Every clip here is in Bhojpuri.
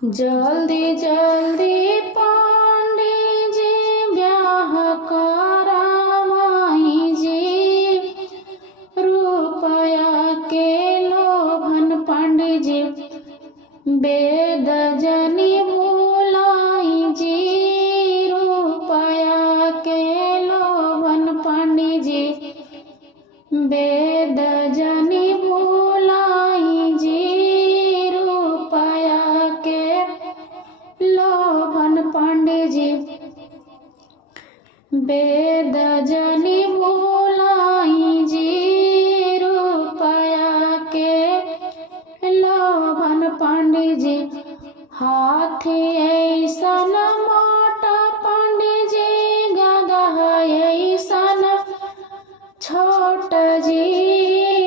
जल्दी जल्दी पंडित जी ब्याह करावाई जी, रुपया के लोभन पंडित जी वेद जनी भुलाई जी, रुपया के लोभन पंडित जी वेद जनी भुलाई जी, रुपया के लोभन पंडित जी वेद जनी भुलाई जी, रुपया के लोभन पंडित जी हाथी ऐसन मोटा पंडित जी, गधा ऐसन छोट जी,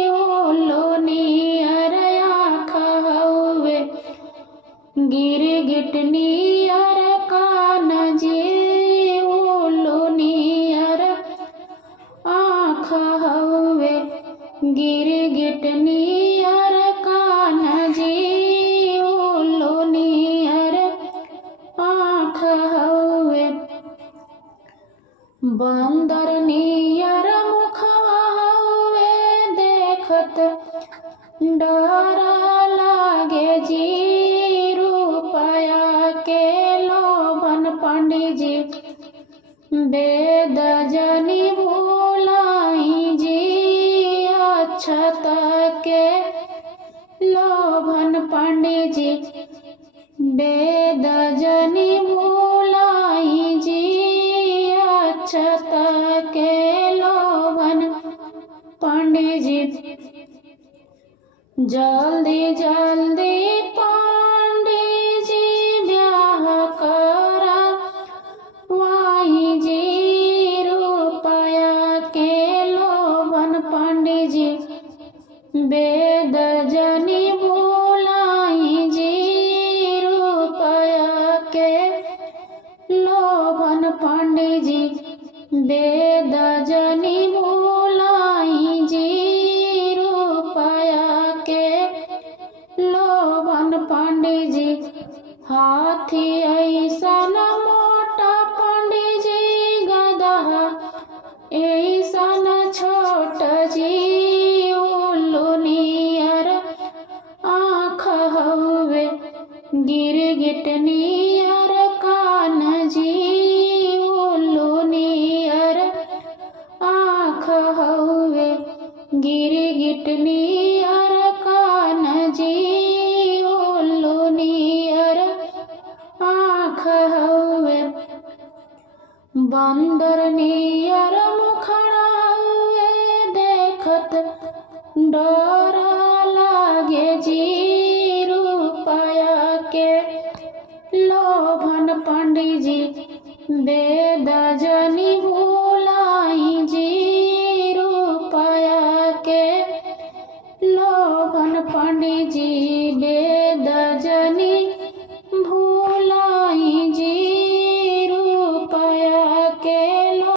ओलो नियर आँख हउवे गिरगिट नियर कान जी, ओलो नियर आँख हउवे गिरगिट नियर कान जी, ओलो नियर आँख हउवे बंदर नियर मुखवा हउवे देखत डर लागे जी, रुपया के लोभन पंडित जी वेद जनी भुलाई जी, अक्षत के लोभन पंडित जी वेद जनी भुलाई जी, अक्षत के लोभन पंडित जी जल्दी जल्दी पंडित जी ब्याह करावाई जी, रुपया के लोभन पंडित जी वेद जनी भुलाई जी, रुपया के लोभन पंडित जी वेद जनी भुलाई जी, रुपया के लोभन पंडित जी हाथी ऐसन मोटा पंडित जी, गधा ऐसन छोट जी, उल्लू नियर आँख हउवे गिरगिट नियर कान जी, उल्लू नियर आँख हउवे गिरगिट नियर कान जी, उल्लू नियर आँख हउवे बंदर नियर मुखड़ा हउवे देखत डर लागे जी, रुपया के लोभन पंडित जी वेद जनी भुलाई जी, रुपया के लोभन पंडित जी वेद जनी